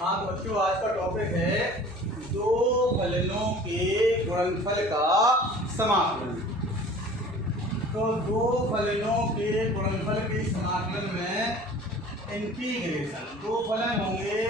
हाँ तो बच्चों, आज का टॉपिक है दो फलनों के गुणनफल का समाकलन। तो दो फलनों के गुणनफल के समाकलन में इंटीग्रेशन, दो फलन होंगे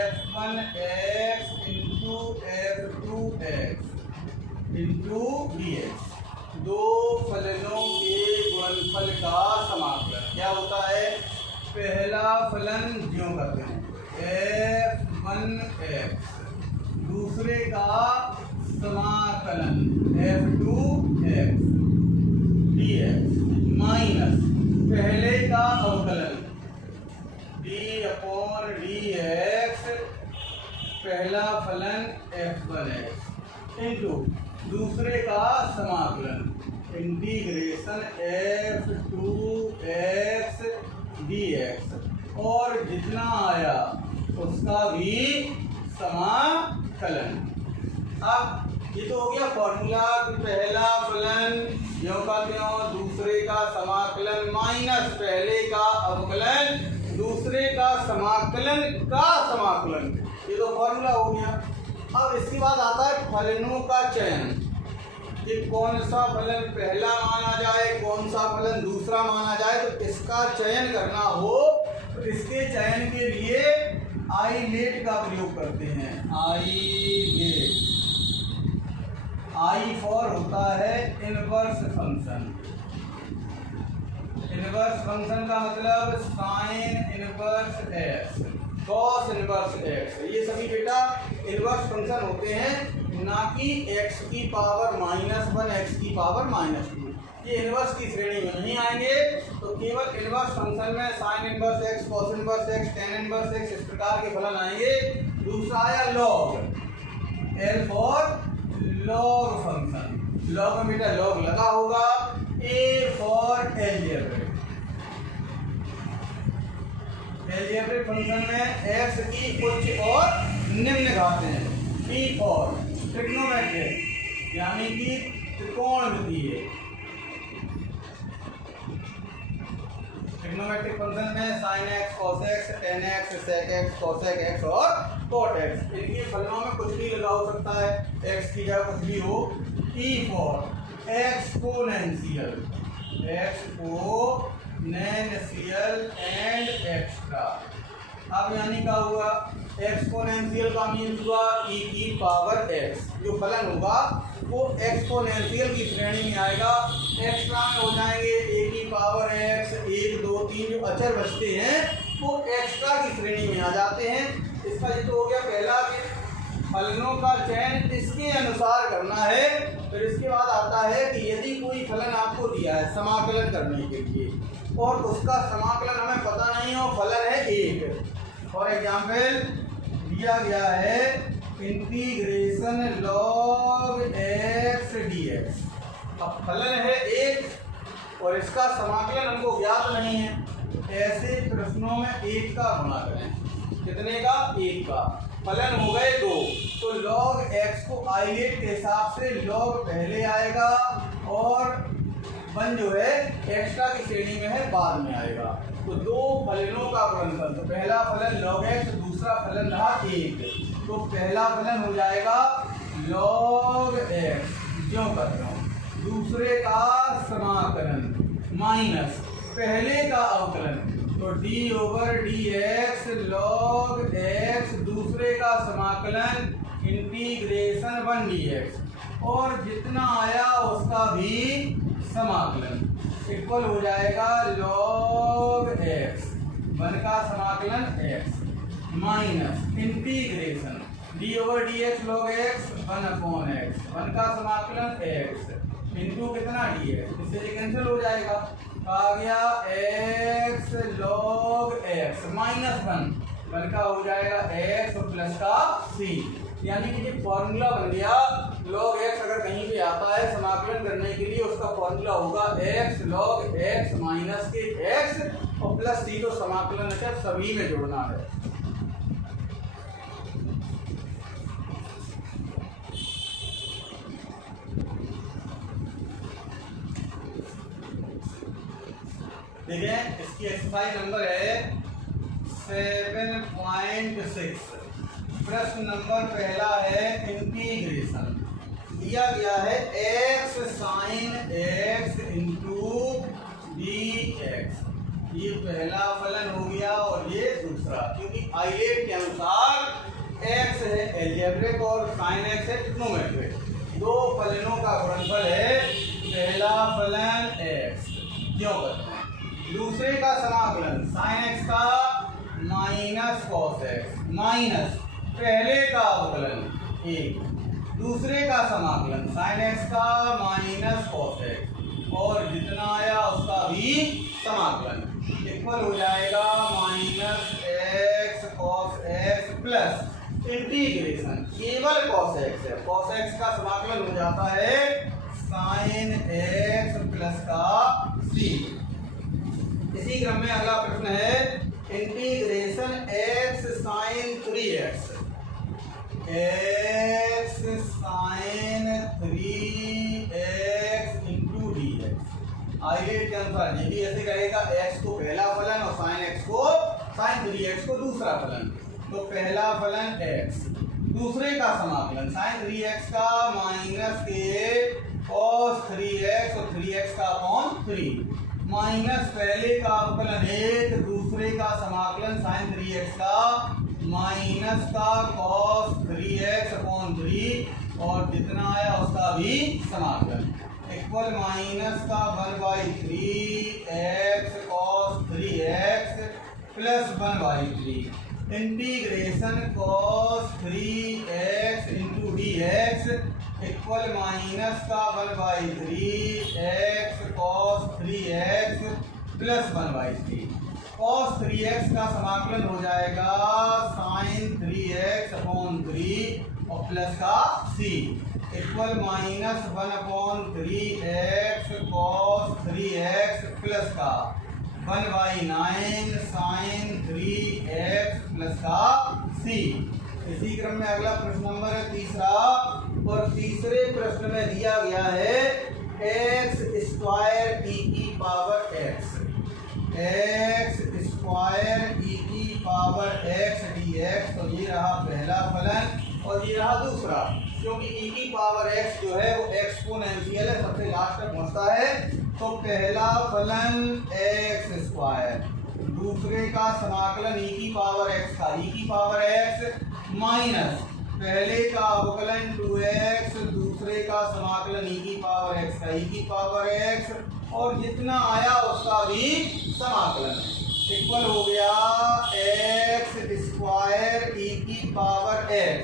f1x into f2x into dx। दो फलनों के गुणनफल का समाकलन क्या होता है? पहला फलन ज्यों करते हैं f1x, दूसरे का समाकलन f2x dx माइनस पहले का अवकलन d/dx, पहला फलन f1x इंटू दूसरे का समाकलन इंटीग्रेशन f2x dx, और जितना आया उसका भी समाकलन। अब ये तो हो गया फॉर्मूला कि पहला फलन ज्यों का त्यों, दूसरे का समाकलन माइनस पहले का अवकलन, दूसरे का समाकलन का समाकलन। ये तो फॉर्मूला हो गया। अब इसके बाद आता है फलनों का चयन कि कौन सा फलन पहला माना जाए, कौन सा फलन दूसरा माना जाए। तो इसका चयन करना हो तो इसके चयन के लिए आईलेट का प्रयोग करते हैं। आईलेट, आई फॉर होता है इनवर्स फंक्शन। इनवर्स फंक्शन का मतलब sign inverse x, cos inverse x. ये सभी बेटा इनवर्स फंक्शन होते हैं, ना कि x की पावर -1 x की पावर -2। ये इनवर्स की श्रेणी में नहीं आएंगे। तो केवल इनवर्स फंक्शन में sign inverse x, cos inverse x, tan inverse x, इस प्रकार के फलन आएंगे। दूसरा आया log, L for log function. Log में बेटा लॉग लगा होगा। A for algebraic, algebraic function में एक्स की उच्च और निम्न घातें। बी फॉर ट्रिग्नोमेट्रिक, यानी कि त्रिकोणमितीय। ट्रिग्नोमेट्रिक फंक्शन में sine x, cos x, tan x, sec x, cosec x और कॉट एक्स। इनके फलनों में कुछ भी लगा हो सकता है, एक्स की जगह कुछ भी हो। E for exponential, exponential and extra. अब यानी क्या हुआ? एक्सपोनेंशियल का मीन्स हुआ e की पावर x। जो फलन होगा वो एक्सपोनेंशियल की श्रेणी में आएगा। एक्स्ट्रा में हो जाएंगे a की पावर x, 1 2 3 जो अचर बचते हैं वो एक्स्ट्रा की श्रेणी में आ जाते हैं। इसका ये तो हो गया पहला कि फलनों का चयन इसके अनुसार करना है। फिर इसके बाद आता है कि यदि कोई फलन आपको दिया है समाकलन करने के लिए और उसका समाकलन हमें पता नहीं हो, फलन है एक। फॉर एग्जाम्पल दिया गया है इंटीग्रेशन log x dx। अब फलन है एक और इसका समाकलन हमको ज्ञात नहीं है। ऐसे प्रश्नों में एक का गुणा करें। कितने का? एक का। फलन हो गए दो, तो log x को आईलेट के हिसाब से log पहले आएगा और वन जो है एक्स्ट्रा की श्रेणी में है, बाद में आएगा। तो दो फलनों का गुणनफल, तो पहला फलन log x, दूसरा फलन रहा एक। तो पहला फलन हो जाएगा log x ज्यों कर रहा हूँ, दूसरे का समाकलन माइनस पहले का अवकलन, तो d/dx log x, दूसरे का समाकलन इंटीग्रेशन 1 dx, और जितना आया उसका भी समाकलन इक्वल हो जाएगा log x, 1 का समाकलन x minus integration d/dx log x 1/x, 1 का समाकलन x इंटू कितना dx, इससे ये कैंसिल हो जाएगा। आ गया x log x -1, 1 का हो जाएगा x और प्लस का c। यानी कि ये फॉर्मूला बन गया। log x अगर कहीं पे आता है समाकलन करने के लिए, उसका फॉर्मूला होगा x log x माइनस के x और प्लस c को समाकलन अचर सभी में जोड़ना है। देखिए इसकी एक्सरसाइज नंबर है 7.6। प्रश्न नंबर पहला है इंटीग्रेशन। दिया गया है x sin x into d x. ये पहला फलन हो गया और ये दूसरा, क्योंकि आइलेट के अनुसार x है एल्जेब्रिक और sin x है ट्रिग्नोमेट्रिक। दो फलनों का गुणनफल है पहला फलन x, क्यों करते हैं। दूसरे का समाकलन sin x का माइनस cos x माइनस पहले का अवकलन एक, दूसरे का समाकलन sin x का माइनस cos x और जितना आया उसका भी समाकलन इक्वल हो जाएगा minus x cos x plus integration केवल cos x है, cos x का समाकलन हो जाता है sin x प्लस का c। इसी क्रम में अगला प्रश्न है integration x sin 3x, x sin 3x into d x. ILATE के अनुसार ये भी ऐसे करेगा, x को पहला फलन और sin x को sin 3x को दूसरा फलन। तो पहला फलन x, दूसरे का समाकलन sin 3x का माइनस के cos 3x और 3x का अपॉन 3 माइनस पहले का अवकलन 1, दूसरे का समाकलन sin 3x का माइनस का cos 3x अपॉन 3 और जितना आया उसका भी समाकलन इक्वल माइनस का 1/3 x cos 3x plus 1/3 integration cos 3x into d x equal minus का 1/3 x cos 3x plus 1/3। cos 3x का समाकलन हो जाएगा sin 3x अपॉन 3 और प्लस का c equal minus 1/3 x cos 3x plus का 1/9 sin 3x plus का c। इसी क्रम में अगला प्रश्न नंबर है तीसरा, और तीसरे प्रश्न में दिया गया है x स्क्वायर e की power x, x square e की पावर x dx। तो ये रहा पहला फलन और ये रहा दूसरा, क्योंकि e की पावर x जो है वो एक्सपोनेंशियल है, सबसे लास्ट तक पहुंचता है। तो पहला फलन x स्क्वायर, दूसरे का समाकलन e की पावर x का e की पावर x माइनस पहले का अवकलन 2x, दूसरे का समाकलन e की पावर x का e की पावर x और जितना आया उसका भी समाकलन इक्वल हो गया x स्क्वायर e की power x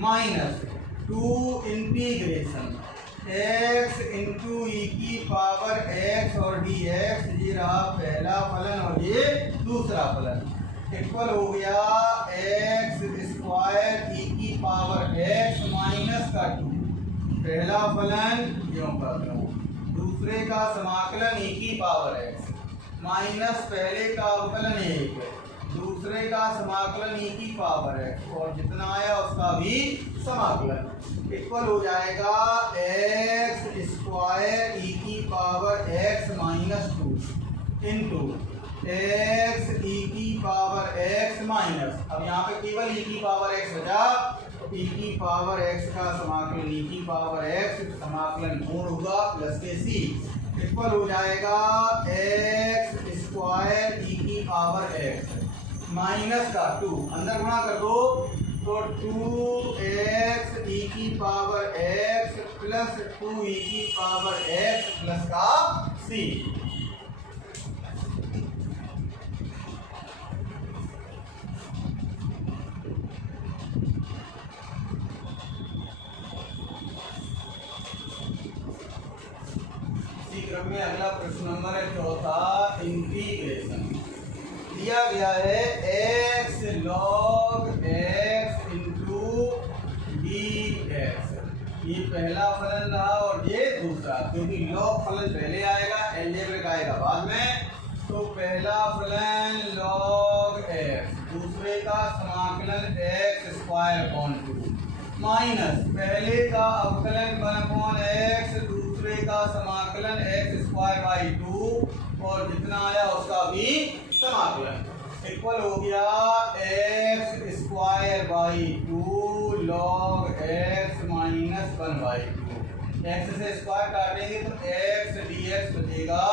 minus 2 integration x into e की पावर x और dx। ये रहा पहला फलन और ये दूसरा फलन इक्वल हो गया x स्क्वायर e की पावर x माइनस का 2 पहला फलन क्यों कर रहा हूँ, दूसरे का समाकलन e की पावर x माइनस पहले का अवकलन 1, दूसरे का समाकलन e की पावर x और जितना आया उसका भी समाकलन इक्वल हो जाएगा x स्क्वायर e की power x minus 2 into x e की पावर x माइनस, अब यहाँ पे केवल e की पावर x बचा, e की पावर x का समाकलन e की पावर x समाकलन पूर्ण होगा प्लस के c इक्वल हो जाएगा x स्क्वायर e की पावर x माइनस का 2 अंदर गुणा कर दो तो 2x e की पावर x प्लस 2e की पावर x प्लस का c। इसी क्रम में अगला प्रश्न नंबर है चौथा, इंटीग्रेशन। दिया गया है x log x into d x. ये पहला फलन रहा और ये दूसरा, क्योंकि log फलन पहले आएगा एल्जेब्रिक आएगा बाद में। तो पहला फलन log x, दूसरे का समाकलन x स्क्वायर अपॉन 2 माइनस पहले का अवकलन 1/x, दूसरे का समाकलन x स्क्वायर बाई 2 और जितना आया उसका भी समाकलन इक्वल हो गया x square by 2 log x minus 1 by 2। X से स्क्वायर काटेंगे तो एक्स डी एक्स बचेगा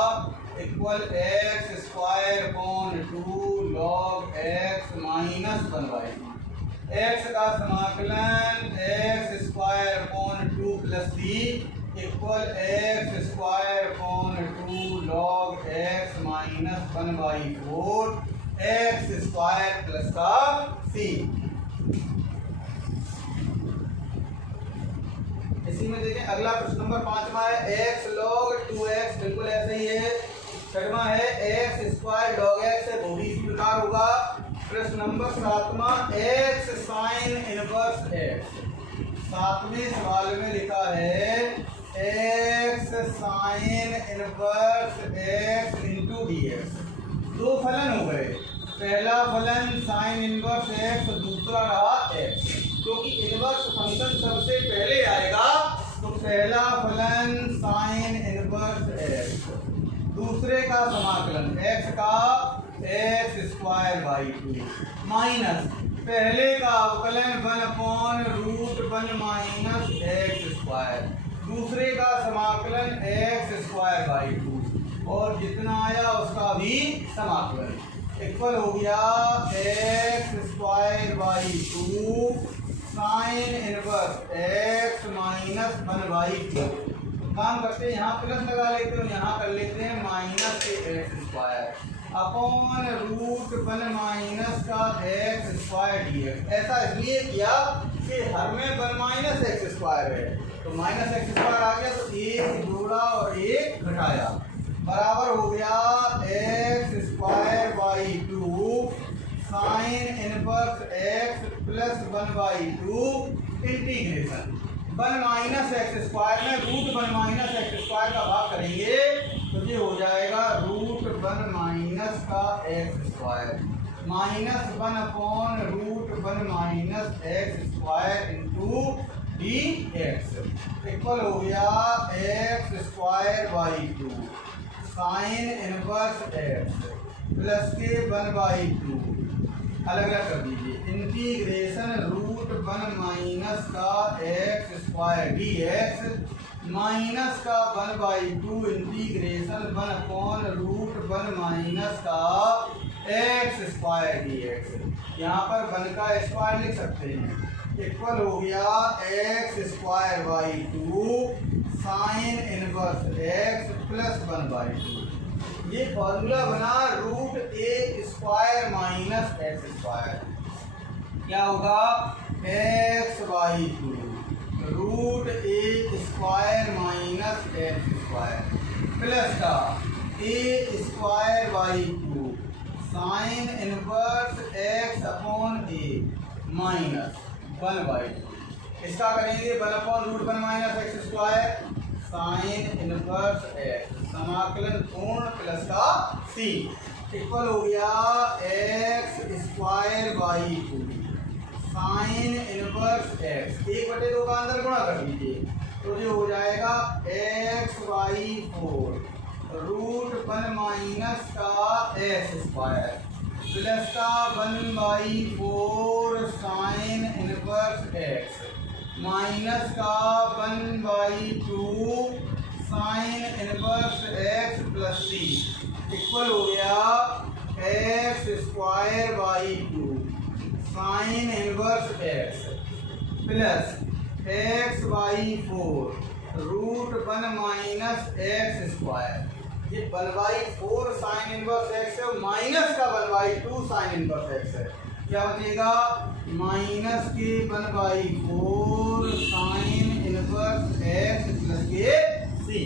equal x square upon 2 log x minus 1 by 2। X का समाकलन x square upon 2 plus c equal x square upon 2 log x minus 1 by 4 x square plus का सी। इसी में देखें अगला प्रश्न नंबर 5वां है एक्स लॉग 2x, बिल्कुल ऐसे ही है। 6वां है एक्स स्क्वायर लॉग एक्स है, वो भी इसी प्रकार होगा। प्रश्न नंबर 7वां एक्स साइन इनवर्स एक्स। 7वें सवाल में लिखा है x sine inverse x into d x. दो फलन हो गए, पहला फलन साइन इनवर्स एक्स, दूसरा रहा एक्स। क्योंकि इनवर्स फंक्शन सबसे पहले आएगा तो पहला फलन साइन इनवर्स एक्स, दूसरे का समाकलन एक्स का एक्स स्क्वायर बाई 2 माइनस पहले का अवकलन 1/√1 माइनस एक्स स्क्वायर, दूसरे का समाकलन एक्स स्क्वायर बाई 2 और जितना आया उसका भी समाकलन इक्वल हो गया x square by 2 sine inverse x minus 1 by 2। काम करते हैं यहाँ प्लस लगा लेते हैं, यहाँ कर लेते हैं minus x square upon √1 minus का एक्स स्क्वायर डी एक्स। ऐसा इसलिए किया कि हर में 1 माइनस एक्स स्क्वायर है, तो माइनस एक्स स्क्वायर आ गया तो एक जोड़ा और एक घटाया, बराबर हो गया x square by 2 sine inverse x plus 1 by 2 integration 1 minus x square में √1 माइनस एक्स स्क्वायर का भाग करेंगे तो ये हो जाएगा √1 माइनस का x square minus 1 upon √1 minus x square into d x equal हो गया x square by 2 sine inverse x plus के 1 बाई 2 अलग अलग कर दीजिए इंटीग्रेशन √1 माइनस का x square D x minus का 1 बाई 2 इंटीग्रेशन 1 अपॉन √1 माइनस का एक्स स्क्वायर डी एक्स। यहाँ पर 1 का स्क्वायर लिख सकते हैं इक्वल हो गया x square by 2 sine inverse x plus 1 by 2। ये फॉर्मूला बना √a square minus x square, क्या होगा x by 2 √a square minus x square plus का a square by 2 sine inverse x upon a minus 1 by 2। इसका करेंगे 1 upon √1 minus x square sine inverse x समाकलन पूर्ण plus का सी equal हो गया x square by 2 sine inverse x 1/2 का अंदर गुणा कर लीजिए तो ये हो जाएगा एक्स बाई 4 √1 माइनस का एक्स स्क्वायर प्लस का 1 by 4 sine inverse x minus का 1 by 2 sine inverse x plus c equal हो गया x square by 2 sine inverse x plus x by 4 √1 minus x square. ये 1 बाई 4 साइन इनवर्स एक्स है minus का 1 by 2 sine inverse x है, क्या बचेगा minus के 1 by 4 sine inverse x plus के सी।